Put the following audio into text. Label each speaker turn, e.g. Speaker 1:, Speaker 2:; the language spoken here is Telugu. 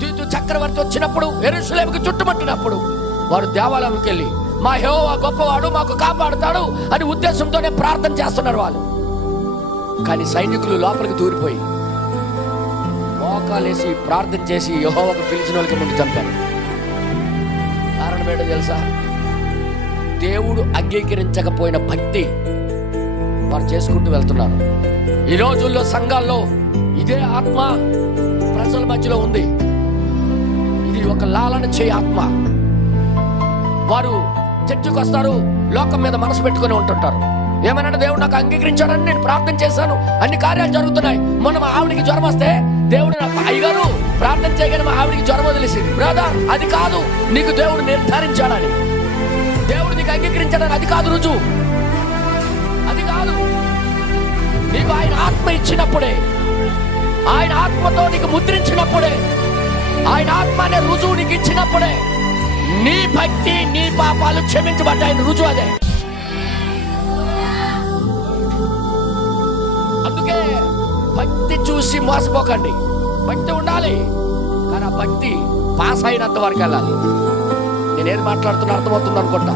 Speaker 1: తీతు చక్రవర్తి వచ్చినప్పుడు ఎరుసలేముకి చుట్టుముట్టినప్పుడు వారు దేవాలయంకి వెళ్ళి మా హేవా గొప్పవాడు మాకు కాపాడుతాడు అని ఉద్దేశంతోనే ప్రార్థన చేస్తున్నారు వాళ్ళు. కానీ సైనికులు లోపలికి దూరిపోయి మోకాలేసి ప్రార్థన చేసి యహోవకు పిలిచిన వాళ్ళకి ముందు చంపారు. కారణం ఏంటో తెలుసా? దేవుడు అంగీకరించకపోయిన భక్తి వారు చేసుకుంటూ వెళ్తున్నారు. ఈ రోజుల్లో సంఘాల్లో ఇదే ఆత్మ ప్రజల మధ్యలో ఉంది. ఒక లాలన చేయ ఆత్మ. వారు చర్చికి వస్తారు లోకం మీద మనసు పెట్టుకొని ఉంటుంటారు. ఏమన్నా దేవుడు నాకు అంగీకరించాడని నేను ప్రార్థన చేశాను. అన్ని కార్యాలు జరుగుతున్నాయి. మొన్న మా ఆవిడికి జ్వరం వస్తే దేవుడు నాకు అయ్యగారు ప్రార్థన చేయగానే మా ఆవిడికి జ్వరం వదిలేసింది. బ్రదర్ అది కాదు నీకు దేవుడు నిర్ధారించాడని. దేవుడు నీకు అంగీకరించాడని అది కాదు రుజువు. అది కాదు. నీకు ఆయన ఆత్మ ఇచ్చినప్పుడే ఆయన ఆత్మతో నీకు ముద్రించినప్పుడే ఆయన ఆత్మ అనే రుజువు నీకు ఇచ్చినప్పుడే నీ భక్తి నీ పాపాలు క్షమించబడ్డాయని రుజువు అదే. అందుకే భక్తి చూసి మోసపోకండి. భక్తి ఉండాలి కానీ ఆ భక్తి పాస్ అయినంత వరకు వెళ్ళాలి. నేనేది మాట్లాడుతున్నా అర్థమవుతుంది అనుకుంటా